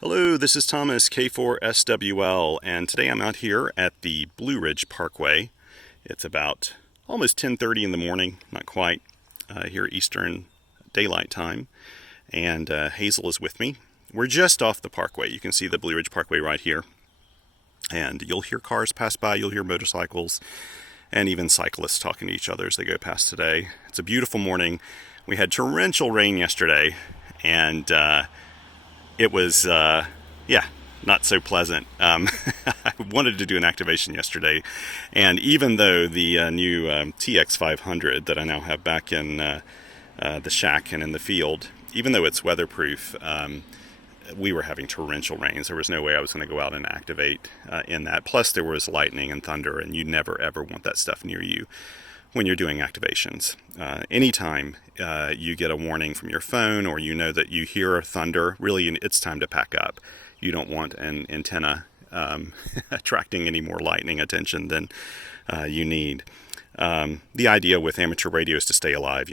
Hello, this is Thomas, K4SWL, and today I'm out here at the Blue Ridge Parkway. It's about almost 10:30 in the morning, not quite, here Eastern Daylight Time, and Hazel is with me. We're just off the Parkway. You can see the Blue Ridge Parkway right here, and you'll hear cars pass by, you'll hear motorcycles, and even cyclists talking to each other as they go past today. It's a beautiful morning. We had torrential rain yesterday, and it was, not so pleasant. I wanted to do an activation yesterday, and even though the new TX-500 that I now have back in the shack and in the field, even though it's weatherproof, we were having torrential rains. There was no way I was going to go out and activate in that. Plus, there was lightning and thunder, and you never ever want that stuff near you when you're doing activations. Anytime you get a warning from your phone or you know that you hear thunder, really it's time to pack up. You don't want an antenna attracting any more lightning attention than you need. The idea with amateur radio is to stay alive,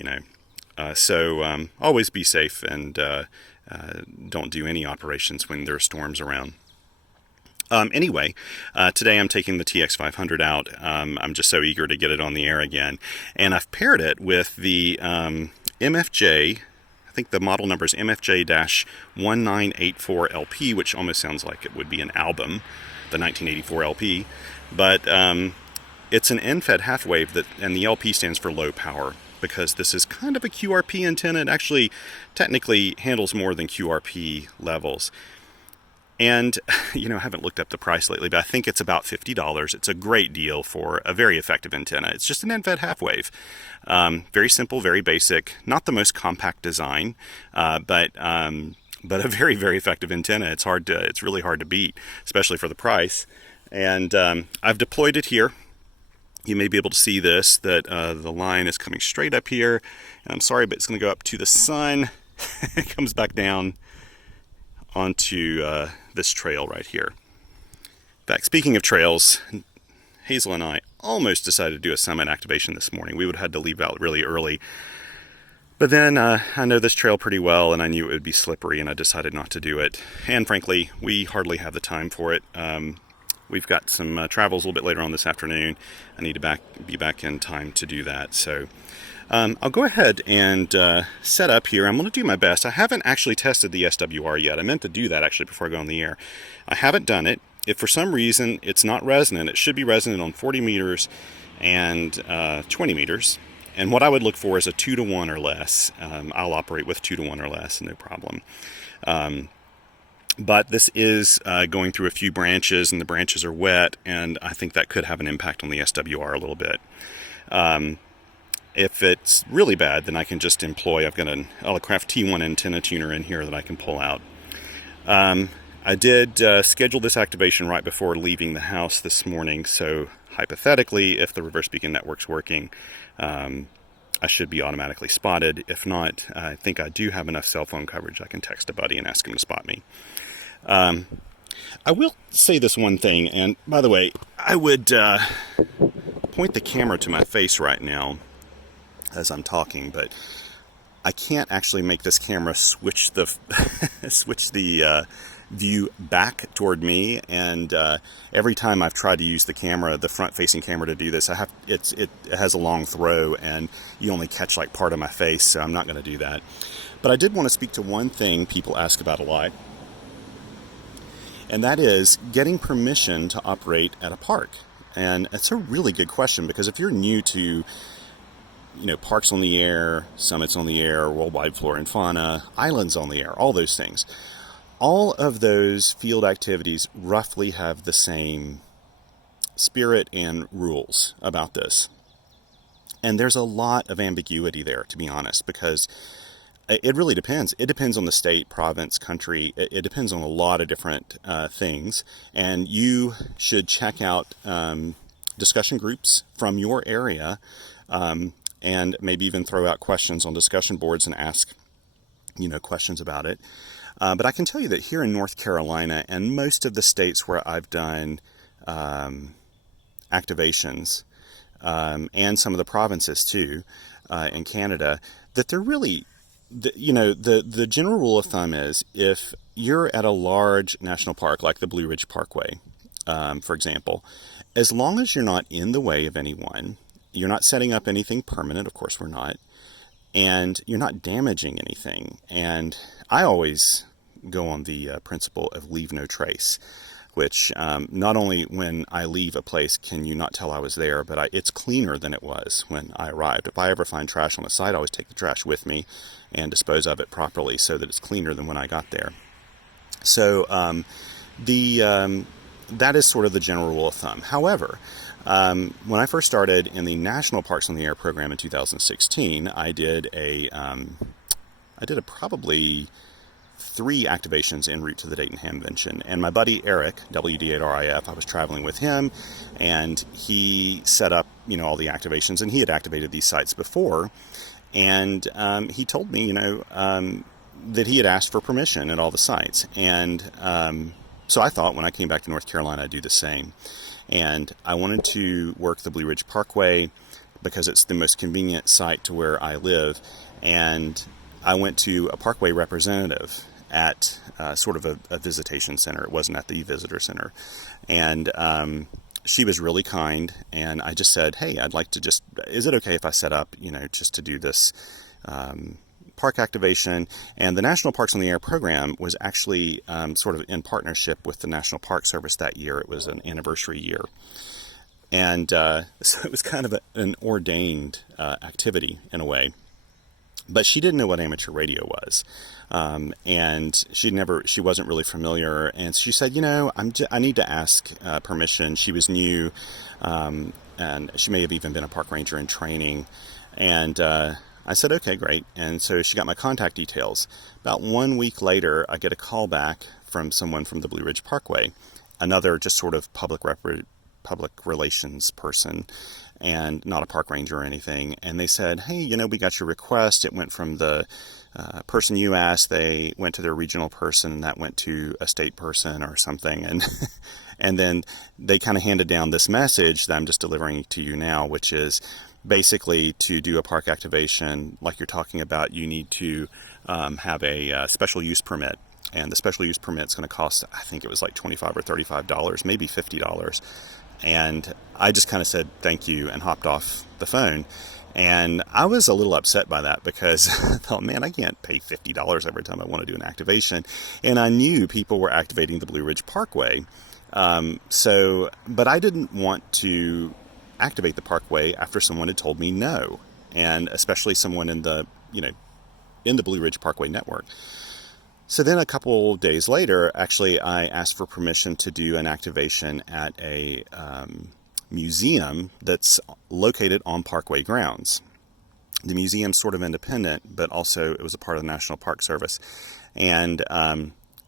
so always be safe and don't do any operations when there are storms around. Anyway, today I'm taking the TX-500 out. I'm just so eager to get it on the air again. And I've paired it with the MFJ, I think the model number is MFJ-1984LP, which almost sounds like it would be an album, the 1984 LP. But it's an end-fed half-wave, and the LP stands for low power, because this is kind of a QRP antenna. It actually technically handles more than QRP levels. And, I haven't looked up the price lately, but I think it's about $50. It's a great deal for a very effective antenna. It's just an end-fed half-wave. Very simple, very basic, not the most compact design, but a very, very effective antenna. It's really hard to beat, especially for the price. And I've deployed it here. You may be able to see this, that the line is coming straight up here. And I'm sorry, but it's going to go up to the sun. It comes back down onto this trail right here. In fact, speaking of trails, Hazel and I almost decided to do a summit activation this morning. We would have had to leave out really early. But then I know this trail pretty well, and I knew it would be slippery, and I decided not to do it. And frankly, we hardly have the time for it. We've got some travels a little bit later on this afternoon. I need to be back in time to do that. So I'll go ahead and set up here. I'm going to do my best. I haven't actually tested the SWR yet. I meant to do that actually before I go on the air. I haven't done it. If for some reason it's not resonant, it should be resonant on 40 meters and 20 meters. And what I would look for is a 2-to-1 or less. I'll operate with 2-to-1 or less, no problem. But this is going through a few branches, and the branches are wet, and I think that could have an impact on the SWR a little bit. If it's really bad, then I can just I've got an Elecraft T1 antenna tuner in here that I can pull out. I did schedule this activation right before leaving the house this morning, so hypothetically, if the reverse beacon network's working, I should be automatically spotted. If not, I think I do have enough cell phone coverage. I can text a buddy and ask him to spot me. I will say this one thing, and by the way, I would point the camera to my face right now as I'm talking, but I can't actually make this camera switch the view back toward me, and every time I've tried to use the front-facing camera to do this, it has a long throw, and you only catch like part of my face, so I'm not going to do that. But I did want to speak to one thing people ask about a lot, and that is getting permission to operate at a park. And it's a really good question, because if you're new to parks on the air, summits on the air, worldwide flora and fauna, islands on the air, all those things. All of those field activities roughly have the same spirit and rules about this. And there's a lot of ambiguity there, to be honest, because it really depends. It depends on the state, province, country. It depends on a lot of different things. And you should check out discussion groups from your area, and maybe even throw out questions on discussion boards and ask, questions about it. But I can tell you that here in North Carolina and most of the states where I've done activations, and some of the provinces too, in Canada, that there really the general rule of thumb is if you're at a large national park like the Blue Ridge Parkway, for example, as long as you're not in the way of anyone, you're not setting up anything permanent, of course we're not, and you're not damaging anything. And I always go on the principle of leave no trace, which not only when I leave a place can you not tell I was there, but it's cleaner than it was when I arrived. If I ever find trash on the site, I always take the trash with me and dispose of it properly so that it's cleaner than when I got there. So that is sort of the general rule of thumb. However, when I first started in the National Parks on the Air program in 2016, I did probably 3 activations en route to the Dayton Hamvention. And my buddy Eric, WD8RIF, I was traveling with him, and he set up, all the activations, and he had activated these sites before. And he told me, that he had asked for permission at all the sites. And so I thought when I came back to North Carolina, I'd do the same. And I wanted to work the Blue Ridge Parkway because it's the most convenient site to where I live. And I went to a Parkway representative at sort of a visitation center. It wasn't at the visitor center. And she was really kind. And I just said, hey, I'd like to is it okay if I set up, just to do this park activation? And the National Parks on the Air program was actually sort of in partnership with the National Park Service that year. It was an anniversary year. And so it was kind of an ordained activity in a way. But she didn't know what amateur radio was, and she wasn't really familiar. And she said, I need to ask permission. She was new, and she may have even been a park ranger in training. And I said, okay, great. And so she got my contact details. About 1 week later, I get a call back from someone from the Blue Ridge Parkway, another just sort of public relations person, and not a park ranger or anything. And they said, hey, we got your request. It went from the person you asked, they went to their regional person, and that went to a state person or something. And and then they kind of handed down this message that I'm just delivering to you now, which is basically to do a park activation like you're talking about, you need to have a special use permit. And the special use permit is going to cost, I think it was like $25 or $35, maybe $50. And I just kind of said thank you and hopped off the phone. And I was a little upset by that because I thought, man, I can't pay $50 every time I want to do an activation. And I knew people were activating the Blue Ridge Parkway. But I didn't want to activate the Parkway after someone had told me no. And especially someone in the Blue Ridge Parkway network. So then a couple days later, actually, I asked for permission to do an activation at a museum that's located on Parkway grounds. The museum's sort of independent, but also it was a part of the National Park Service. And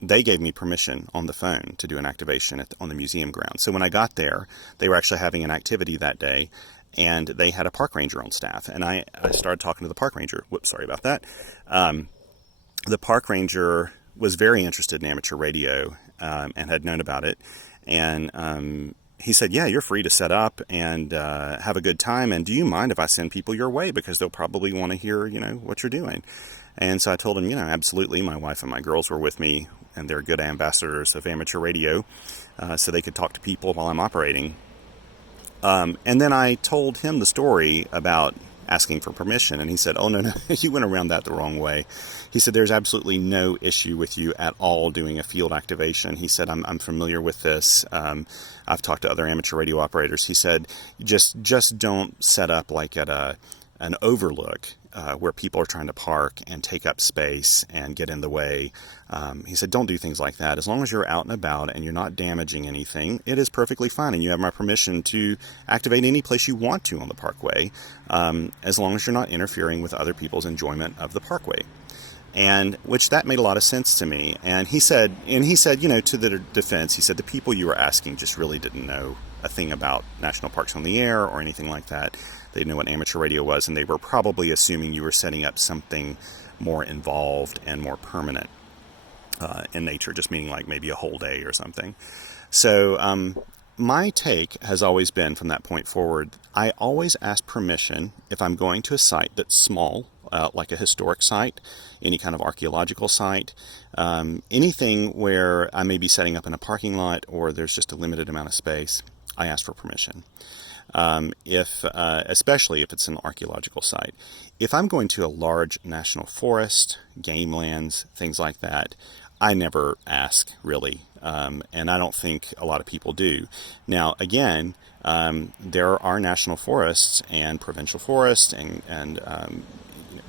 they gave me permission on the phone to do an activation on the museum grounds. So when I got there, they were actually having an activity that day, and they had a park ranger on staff. And I started talking to the park ranger. Whoops, sorry about that. The park ranger was very interested in amateur radio and had known about it. And he said, yeah, you're free to set up and have a good time. And do you mind if I send people your way? Because they'll probably want to hear, what you're doing. And so I told him, absolutely. My wife and my girls were with me, and they're good ambassadors of amateur radio, so they could talk to people while I'm operating. And then I told him the story about asking for permission, and he said, oh, no, you went around that the wrong way. He said, there's absolutely no issue with you at all doing a field activation. He said, I'm familiar with this. I've talked to other amateur radio operators. He said, just don't set up like at an overlook where people are trying to park and take up space and get in the way. He said, don't do things like that. As long as you're out and about and you're not damaging anything, it is perfectly fine. And you have my permission to activate any place you want to on the Parkway, as long as you're not interfering with other people's enjoyment of the Parkway. And which that made a lot of sense to me. And he said, to the defense, he said, the people you were asking just really didn't know a thing about National Parks on the Air or anything like that. They didn't know what amateur radio was, and they were probably assuming you were setting up something more involved and more permanent in nature, just meaning like maybe a whole day or something. So my take has always been from that point forward, I always ask permission if I'm going to a site that's small, like a historic site, any kind of archaeological site, anything where I may be setting up in a parking lot or there's just a limited amount of space, I ask for permission. Especially if it's an archaeological site. If I'm going to a large national forest, game lands, things like that, I never ask, really, and I don't think a lot of people do. Now, again, there are national forests and provincial forests and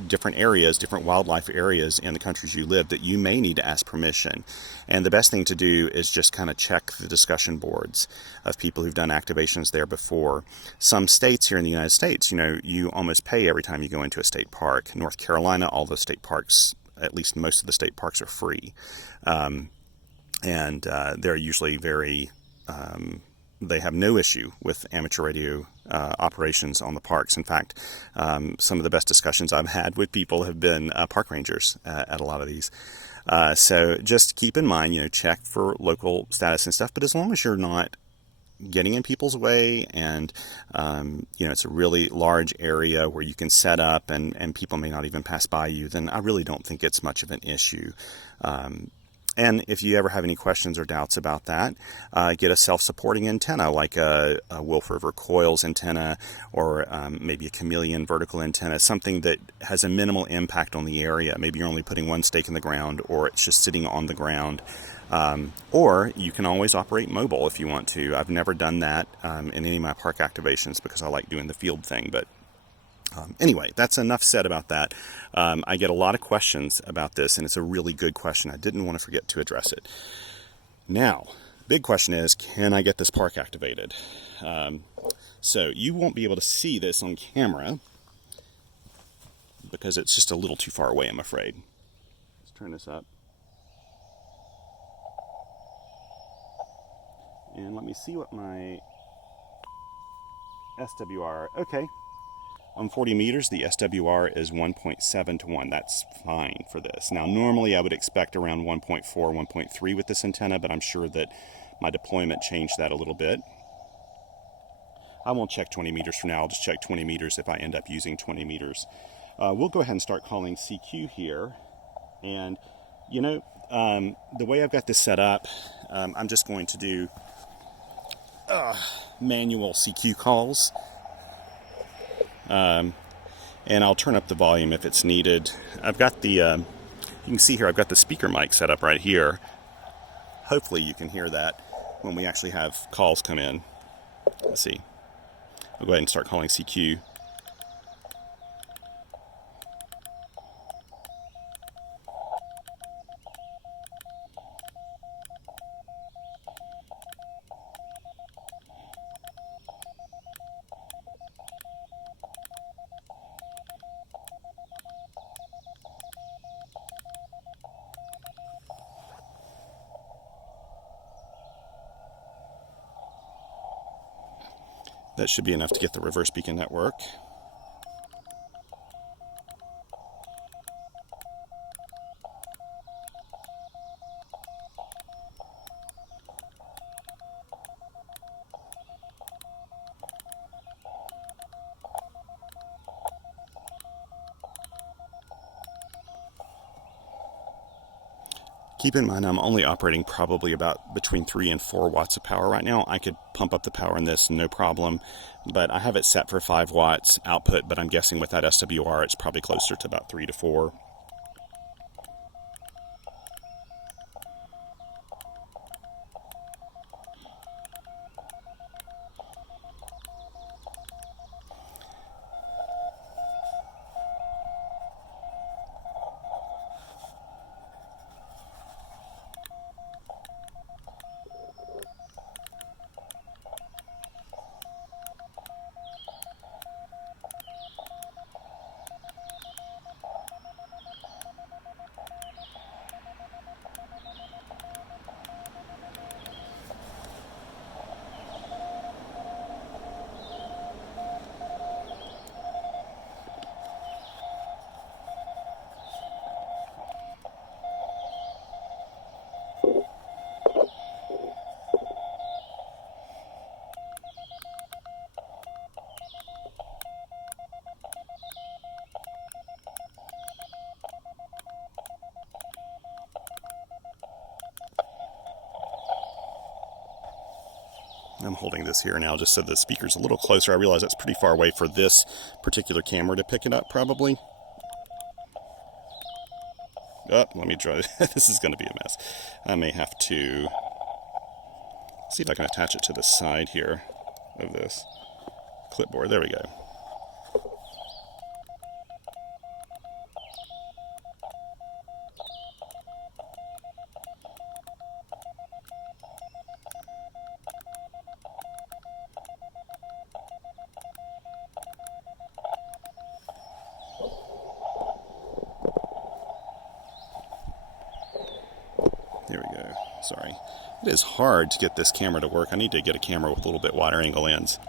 different areas, different wildlife areas in the countries you live that you may need to ask permission. And the best thing to do is just kind of check the discussion boards of people who've done activations there before. Some states here in the United States, you almost pay every time you go into a state park. North Carolina, all the state parks, at least most of the state parks, are free. And they're usually very... they have no issue with amateur radio operations on the parks. In fact, some of the best discussions I've had with people have been park rangers at a lot of these. So just keep in mind, check for local status and stuff. But as long as you're not getting in people's way and, it's a really large area where you can set up and people may not even pass by you, then I really don't think it's much of an issue. And if you ever have any questions or doubts about that, get a self-supporting antenna like a Wolf River Coils antenna or maybe a Chameleon vertical antenna, something that has a minimal impact on the area. Maybe you're only putting one stake in the ground or it's just sitting on the ground. Or you can always operate mobile if you want to. I've never done that in any of my park activations because I like doing the field thing, but anyway, that's enough said about that. I get a lot of questions about this, and it's a really good question. I didn't want to forget to address it. Now, big question is, can I get this park activated? So you won't be able to see this on camera because it's just a little too far away, I'm afraid. Let's turn this up. And let me see what my SWR... Okay. On 40 meters, the SWR is 1.7 to 1. That's fine for this. Now, normally I would expect around 1.4, 1.3 with this antenna, but I'm sure that my deployment changed that a little bit. I won't check 20 meters for now. I'll just check 20 meters if I end up using 20 meters. We'll go ahead and start calling CQ here. And, the way I've got this set up, I'm just going to do manual CQ calls. And I'll turn up the volume if it's needed. I've got the, you can see here, I've got the speaker mic set up right here. Hopefully you can hear that when we actually have calls come in. Let's see. I'll go ahead and start calling CQ. That should be enough to get the reverse beacon network. Keep in mind, I'm only operating probably about between 3 and 4 watts of power right now. I could pump up the power in this, no problem, but I have it set for 5 watts output, but I'm guessing with that SWR, it's probably closer to about 3 to 4. I'm holding this here now just so the speaker's a little closer. I realize that's pretty far away for this particular camera to pick it up, probably. Oh, let me try. This is going to be a mess. I may have to see if I can attach it to the side here of this clipboard. There we go. There we go. Sorry. It is hard to get this camera to work. I need to get a camera with a little bit wider angle lens.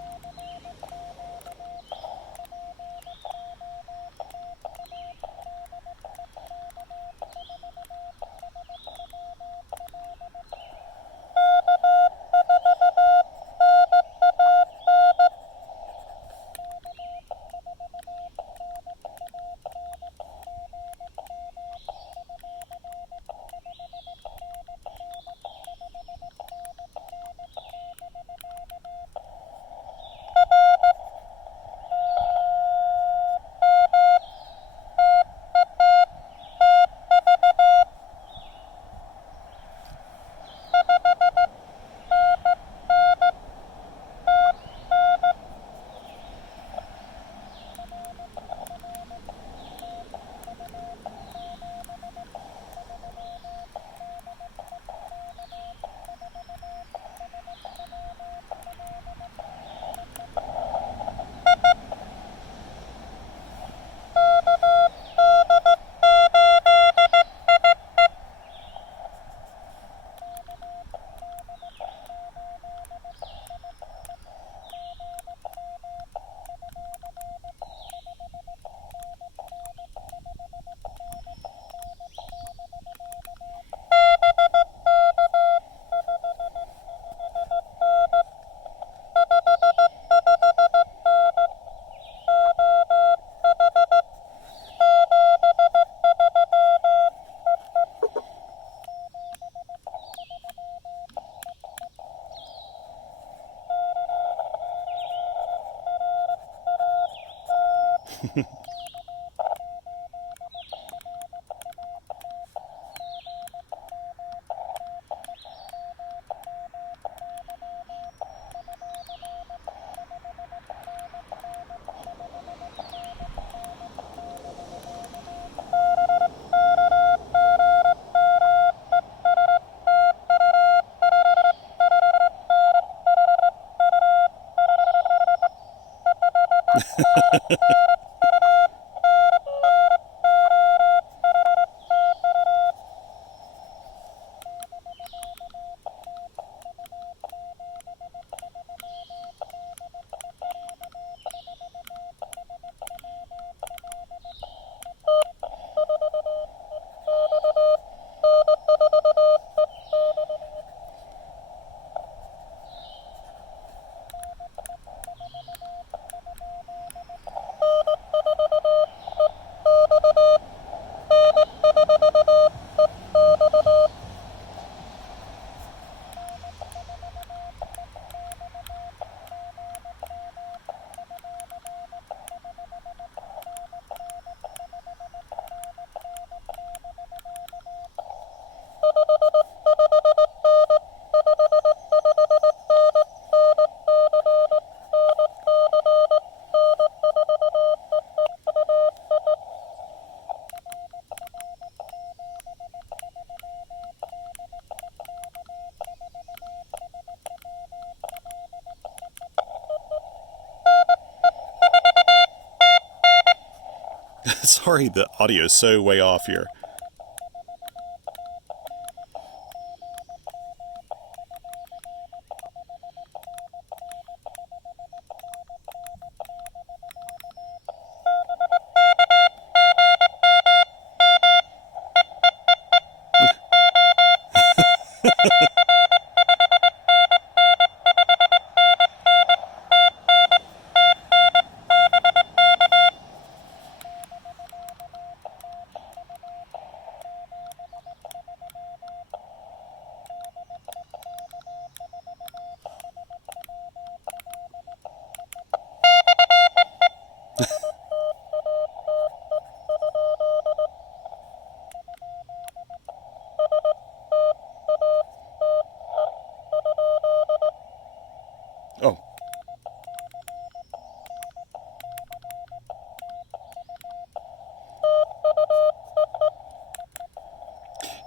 Sorry, the audio is so way off here.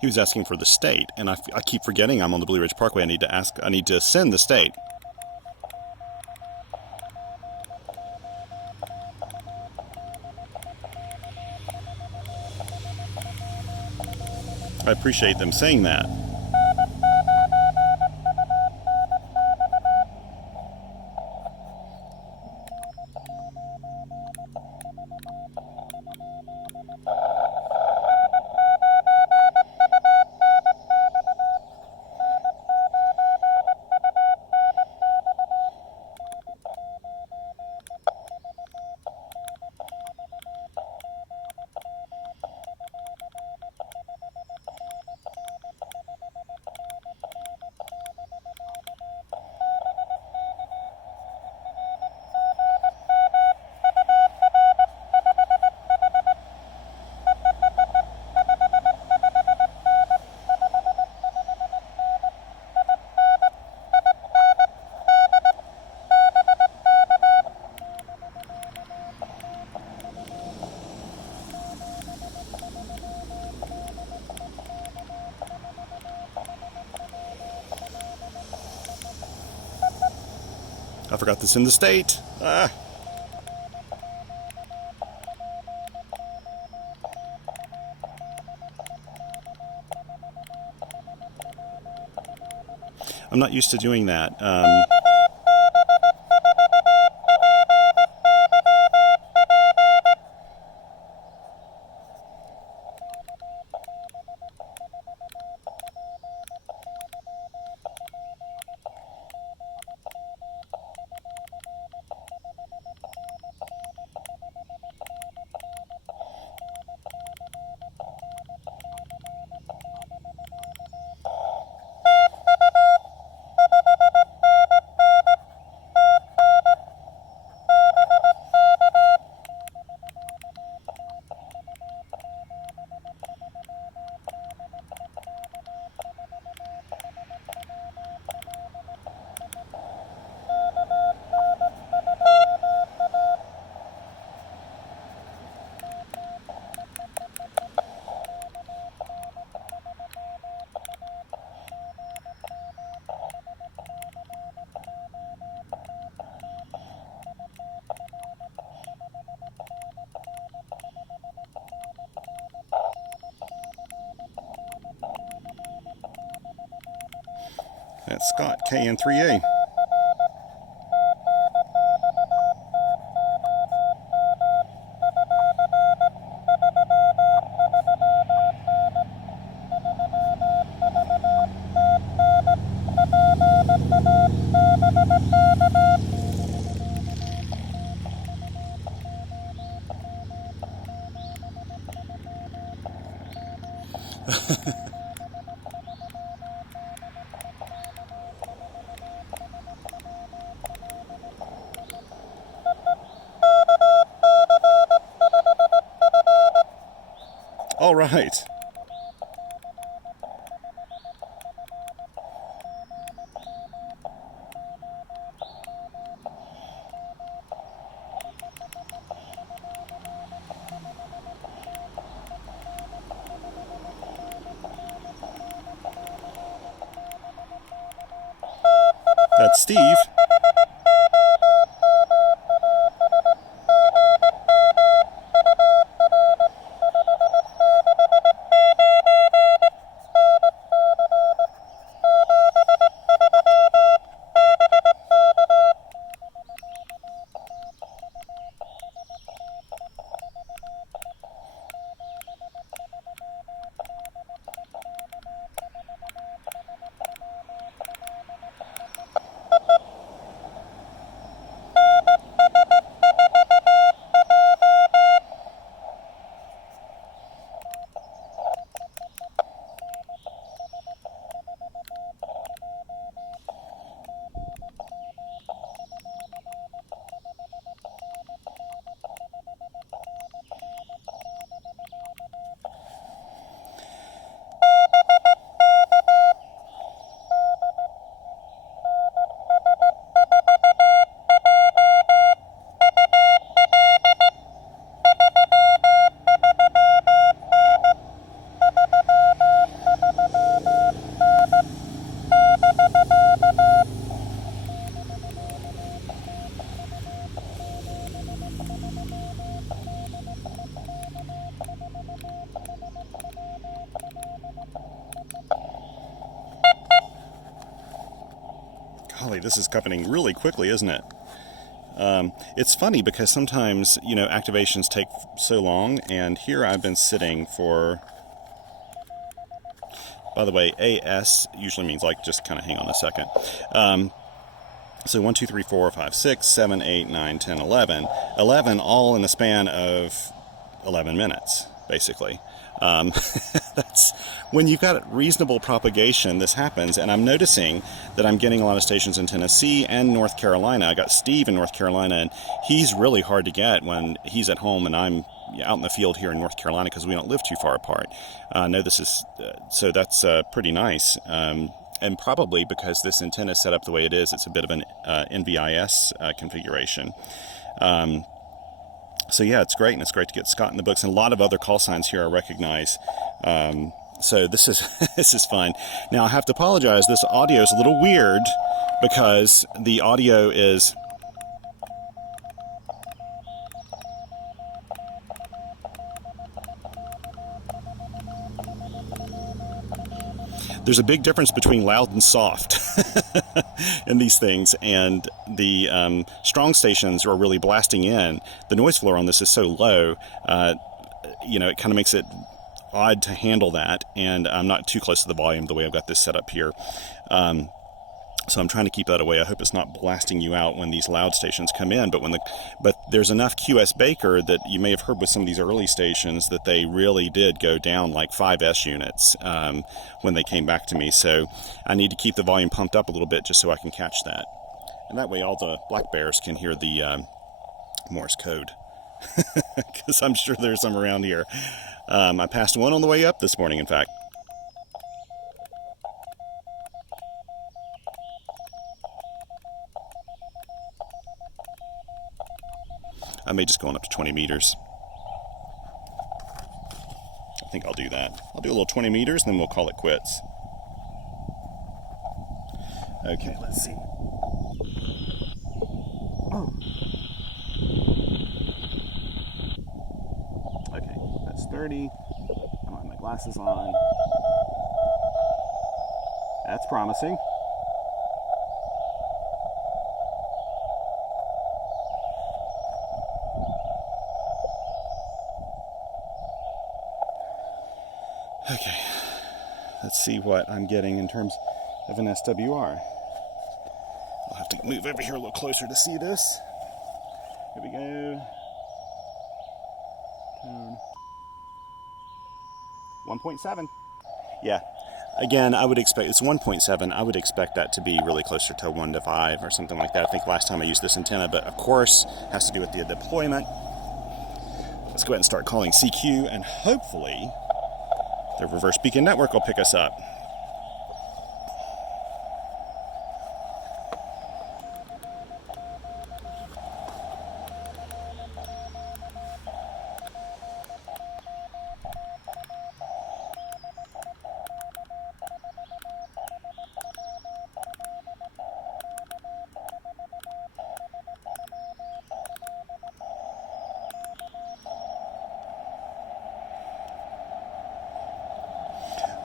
He was asking for the state, and I keep forgetting I'm on the Blue Ridge Parkway. I need to send the state. I appreciate them saying that. I forgot to send the state. I'm not used to doing that. That's Scott, KN3A. All right. That's Steve. Golly, this is happening really quickly, isn't it? It's funny because sometimes, activations take so long, and here I've been sitting for, by the way, AS usually means like, just kind of hang on a second. So 1, 2, 3, 4, 5, 6, 7, 8, 9, 10, 11. 11 all in the span of 11 minutes, basically. That's when you've got reasonable propagation, this happens, and I'm noticing that I'm getting a lot of stations in Tennessee and North Carolina. I got Steve in North Carolina, and he's really hard to get when he's at home and I'm out in the field here in North Carolina because we don't live too far apart. I know this is so that's pretty nice, and probably because this antenna is set up the way it is, it's a bit of an NVIS configuration. So yeah, it's great, and it's great to get Scott in the books, and a lot of other call signs here I recognize. So this is this is fun. Now I have to apologize. This audio is a little weird because the audio is. There's a big difference between loud and soft in these things, and the strong stations are really blasting in. The noise floor on this is so low, it kind of makes it odd to handle that, and I'm not too close to the volume the way I've got this set up here. So I'm trying to keep that away. I hope it's not blasting you out when these loud stations come in. But there's enough QS Baker that you may have heard with some of these early stations that they really did go down like 5 S units when they came back to me. So I need to keep the volume pumped up a little bit just so I can catch that. And that way all the black bears can hear the Morse code. Because I'm sure there's some around here. I passed one on the way up this morning, in fact. I may just go on up to 20 meters. I think I'll do that. I'll do a little 20 meters, and then we'll call it quits. Okay, let's see. Oh. Okay, that's 30. I don't have my glasses on. That's promising. Okay, let's see what I'm getting in terms of an SWR. I'll have to move over here a little closer to see this. Here we go. 1.7. Yeah. Again, I would expect, it's 1.7. I would expect that to be really closer to 1 to 5 or something like that. I think last time I used this antenna, but of course, it has to do with the deployment. Let's go ahead and start calling CQ, and hopefully the reverse beacon network will pick us up.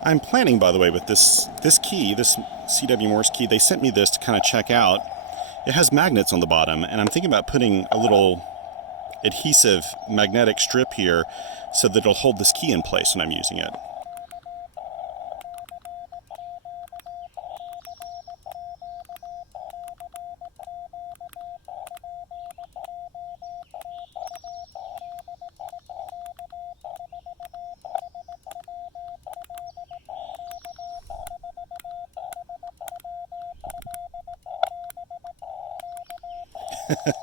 I'm planning, by the way, with this key, this CW Morse key, they sent me this to kind of check out. It has magnets on the bottom, and I'm thinking about putting a little adhesive magnetic strip here so that it'll hold this key in place when I'm using it.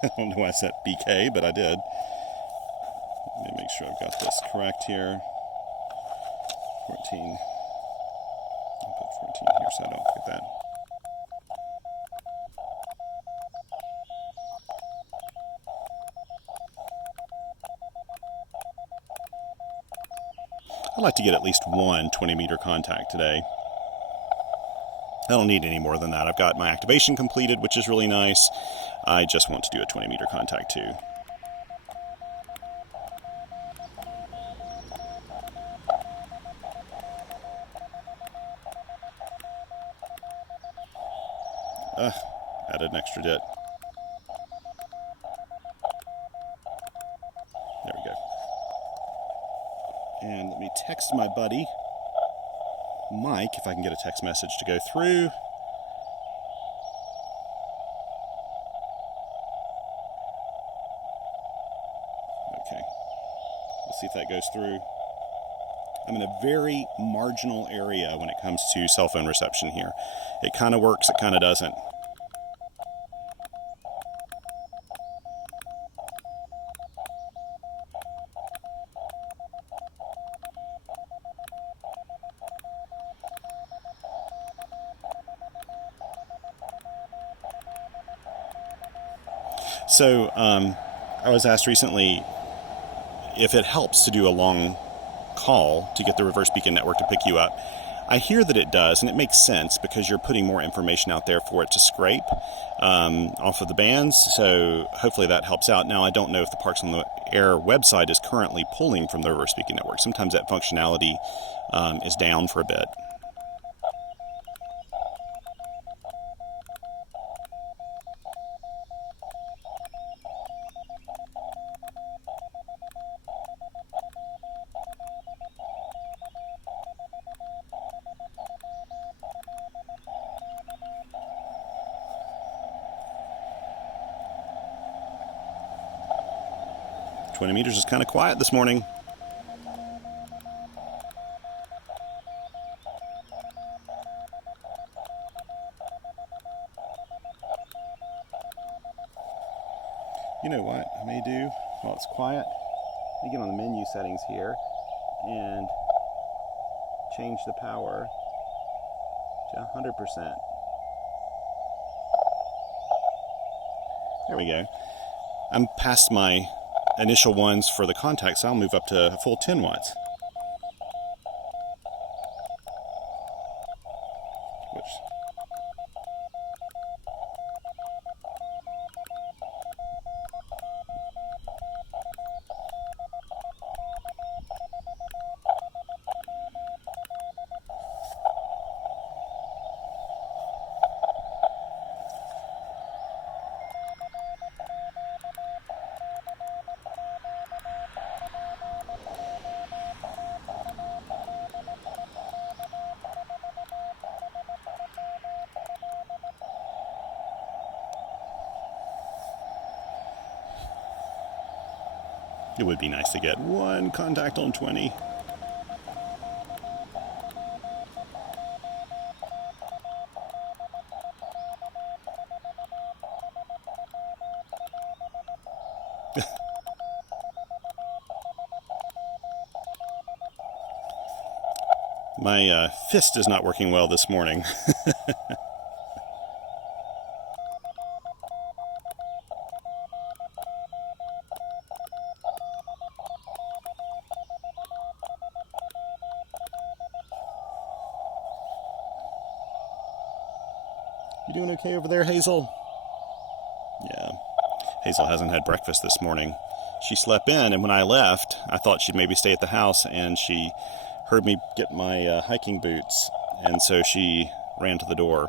I don't know why I said BK, but I did. Let me make sure I've got this correct here. 14. I'll put 14 here so I don't forget that. I'd like to get at least one 20-meter contact today. I don't need any more than that. I've got my activation completed, which is really nice. I just want to do a 20-meter contact too. Add an extra dit. There we go. And let me text my buddy, Mike, if I can get a text message to go through. Okay. We'll see if that goes through. I'm in a very marginal area when it comes to cell phone reception here. It kind of works, it kind of doesn't. So, I was asked recently if it helps to do a long call to get the reverse beacon network to pick you up. I hear that it does, and it makes sense because you're putting more information out there for it to scrape off of the bands, so hopefully that helps out. Now, I don't know if the Parks on the Air website is currently pulling from the reverse beacon network. Sometimes that functionality is down for a bit. Meters is kind of quiet this morning. You know what I may do while it's quiet? I get on the menu settings here and change the power to 100%. There we go. I'm past my initial ones for the contacts, so I'll move up to a full 10 watts. Which it would be nice to get one contact on 20. My fist is not working well this morning. You doing okay over there, Hazel? Yeah. Hazel hasn't had breakfast this morning. She slept in, and when I left, I thought she'd maybe stay at the house, and she heard me get my hiking boots, and so she ran to the door.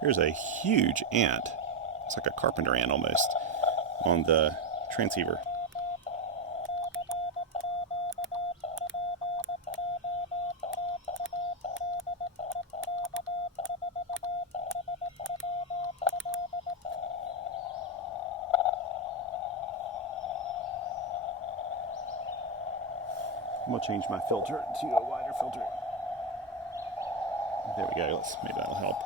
Here's a huge ant. It's like a carpenter ant almost on the transceiver. I'm gonna change my filter to a wider filter. There we go. Maybe that'll help.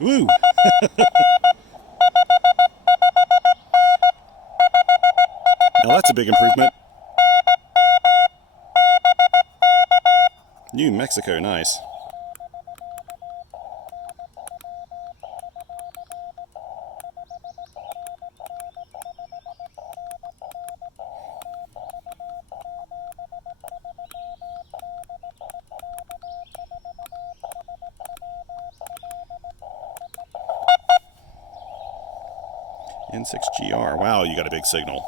Woo! Now that's a big improvement. New Mexico, nice. N6GR, wow, you got a big signal.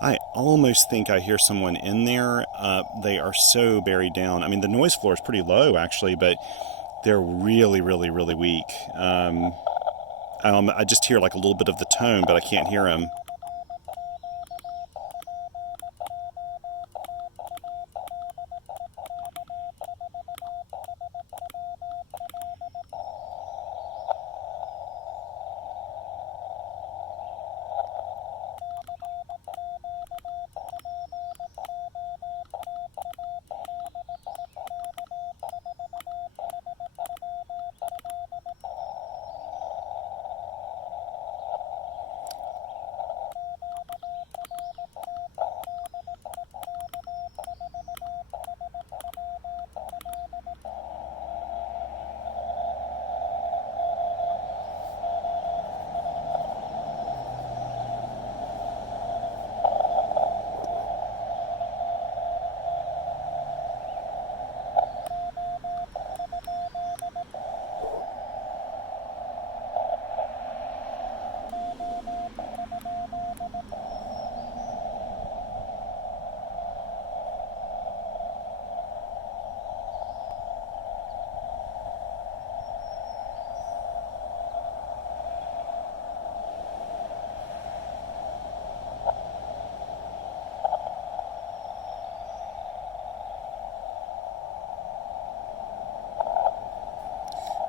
I almost think I hear someone in there. They are so buried down. I mean, the noise floor is pretty low, actually, but they're really, really, really weak. I just hear like a little bit of the tone, but I can't hear them.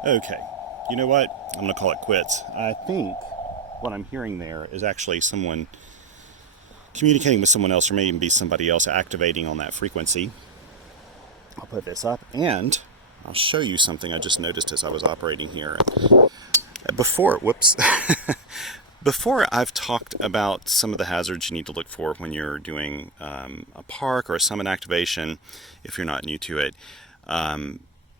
Okay, you know what? I'm going to call it quits. I think what I'm hearing there is actually someone communicating with someone else, or maybe even be somebody else activating on that frequency. I'll put this up and I'll show you something I just noticed as I was operating here. Before I've talked about some of the hazards you need to look for when you're doing a park or a summit activation, if you're not new to it.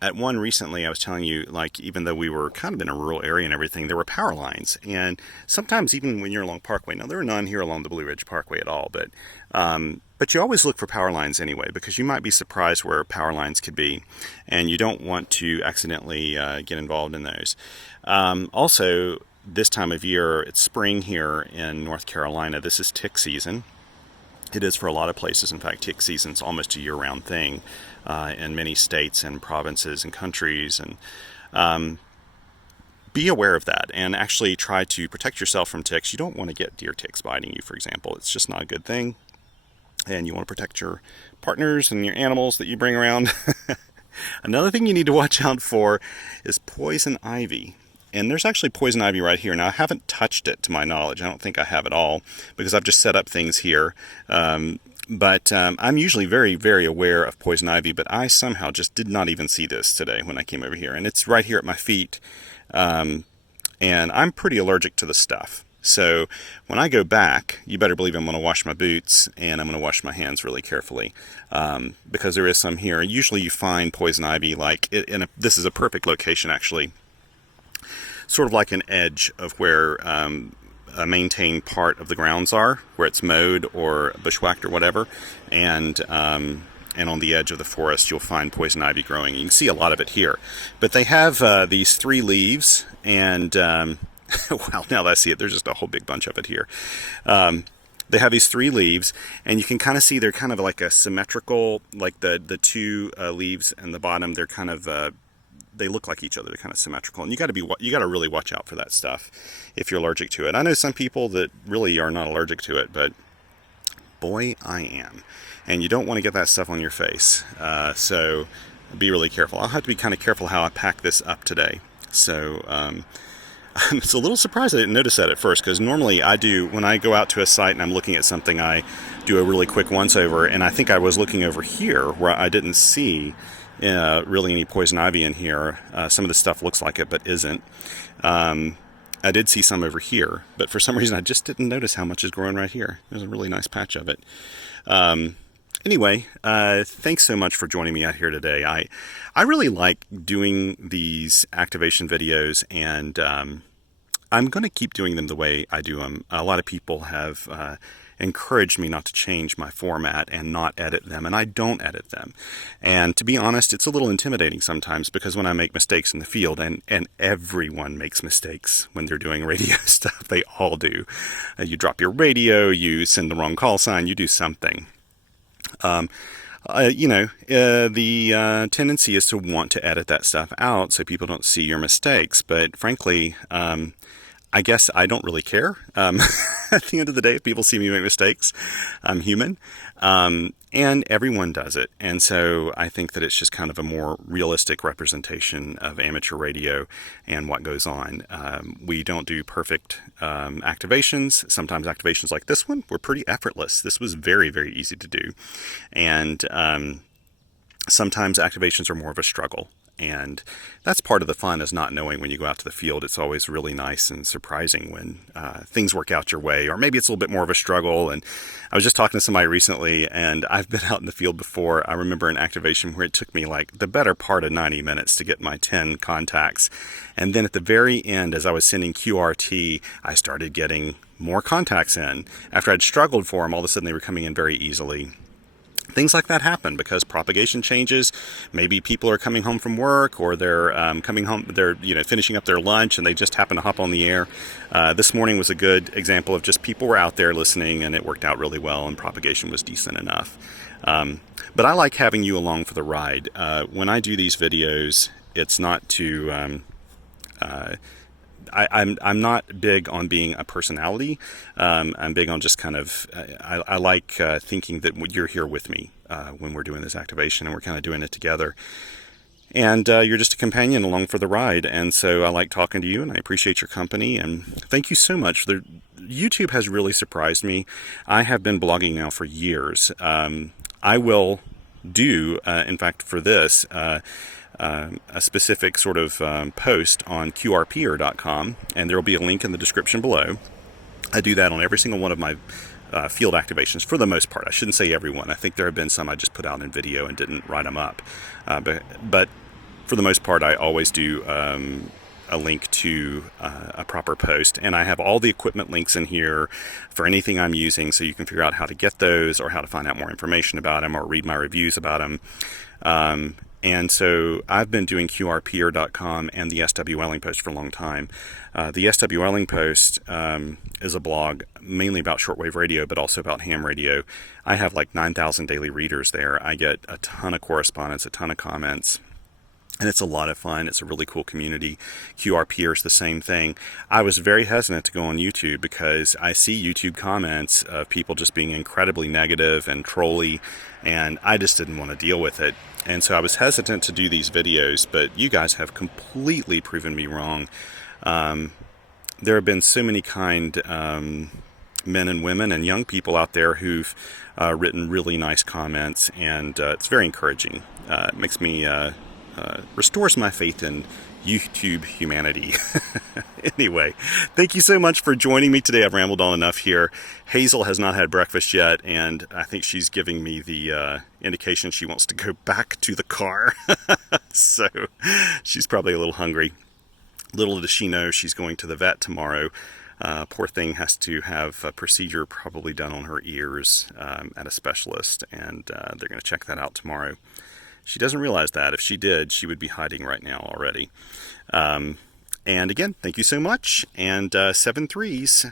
At one recently, I was telling you, like, even though we were kind of in a rural area and everything, there were power lines. And sometimes even when you're along Parkway, now there are none here along the Blue Ridge Parkway at all, but you always look for power lines anyway, because you might be surprised where power lines could be, and you don't want to accidentally get involved in those. Also, this time of year, it's spring here in North Carolina. This is tick season. It is for a lot of places. In fact, tick season is almost a year-round thing in many states and provinces and countries. And be aware of that and actually try to protect yourself from ticks. You don't want to get deer ticks biting you, for example. It's just not a good thing. And you want to protect your partners and your animals that you bring around. Another thing you need to watch out for is poison ivy. And there's actually poison ivy right here. Now, I haven't touched it to my knowledge. I don't think I have at all because I've just set up things here. But I'm usually very, very aware of poison ivy, but I somehow just did not even see this today when I came over here. And it's right here at my feet. And I'm pretty allergic to the stuff. So when I go back, you better believe I'm going to wash my boots and I'm going to wash my hands really carefully because there is some here. Usually you find poison ivy like, this is a perfect location actually, sort of like an edge of where a maintained part of the grounds are, where it's mowed or bushwhacked or whatever. And and on the edge of the forest you'll find poison ivy growing. You can see a lot of it here. But they have these 3 leaves, and wow, now that I see it, there's just a whole big bunch of it here. They have these 3 leaves, and you can kind of see they're kind of like a symmetrical, like the 2 leaves in the bottom, they're kind of they look like each other. They're kind of symmetrical, and you got to really watch out for that stuff if you're allergic to it. I know some people that really are not allergic to it, but boy, I am. And you don't want to get that stuff on your face. So be really careful. I'll have to be kind of careful how I pack this up today. So I'm a little surprised I didn't notice that at first, because normally I do, when I go out to a site and I'm looking at something, I do a really quick once over, and I think I was looking over here where I didn't see really any poison ivy in here. Some of the stuff looks like it, but isn't. I did see some over here, but for some reason I just didn't notice how much is growing right here. There's a really nice patch of it. Anyway, thanks so much for joining me out here today. I really like doing these activation videos, and I'm going to keep doing them the way I do them. A lot of people have encouraged me not to change my format and not edit them, and I don't edit them. And to be honest, it's a little intimidating sometimes, because when I make mistakes in the field, and everyone makes mistakes when they're doing radio stuff, they all do. You drop your radio, you send the wrong call sign, you do something. The tendency is to want to edit that stuff out so people don't see your mistakes. But frankly, I guess I don't really care. At the end of the day, if people see me make mistakes, I'm human. And everyone does it. And so I think that it's just kind of a more realistic representation of amateur radio and what goes on. We don't do perfect activations. Sometimes activations like this one were pretty effortless. This was very, very easy to do. And sometimes activations are more of a struggle. And that's part of the fun, is not knowing when you go out to the field. It's always really nice and surprising when things work out your way, or maybe it's a little bit more of a struggle. And I was just talking to somebody recently, and I've been out in the field before. I remember an activation where it took me like the better part of 90 minutes to get my 10 contacts. And then at the very end, as I was sending QRT, I started getting more contacts in. After I'd struggled for them, all of a sudden they were coming in very easily. Things like that happen because propagation changes. Maybe people are coming home from work, or they're coming home, they're finishing up their lunch, and they just happen to hop on the air. This morning was a good example of just people were out there listening, and it worked out really well, and propagation was decent enough. But I like having you along for the ride. When I do these videos, it's not to I'm not big on being a personality. I'm big on just kind of, I like thinking that you're here with me when we're doing this activation, and we're kind of doing it together. And you're just a companion along for the ride. And so I like talking to you, and I appreciate your company. And thank you so much. YouTube has really surprised me. I have been blogging now for years. I will do, in fact, for this, a specific sort of post on qrpeer.com, and there will be a link in the description below. I do that on every single one of my field activations, for the most part. I shouldn't say every one. I think there have been some I just put out in video and didn't write them up. But for the most part, I always do a link to a proper post, and I have all the equipment links in here for anything I'm using, so you can figure out how to get those, or how to find out more information about them, or read my reviews about them. And so I've been doing qrpeer.com and the SW Welling Post for a long time. The SW Welling Post is a blog mainly about shortwave radio, but also about ham radio. I have like 9,000 daily readers there. I get a ton of correspondence, a ton of comments. And it's a lot of fun. It's a really cool community. QRpeer is the same thing. I was very hesitant to go on YouTube because I see YouTube comments of people just being incredibly negative and trolly, and I just didn't want to deal with it. And so I was hesitant to do these videos, but you guys have completely proven me wrong. There have been so many kind men and women and young people out there who've written really nice comments, and it's very encouraging. It makes me... restores my faith in YouTube humanity. Anyway, thank you so much for joining me today. I've rambled on enough here. Hazel has not had breakfast yet, and I think she's giving me the indication she wants to go back to the car. So she's probably a little hungry. Little does she know she's going to the vet tomorrow. Poor thing has to have a procedure probably done on her ears at a specialist, and they're going to check that out tomorrow. She doesn't realize that. If she did, she would be hiding right now already. And again, thank you so much, and 7 threes.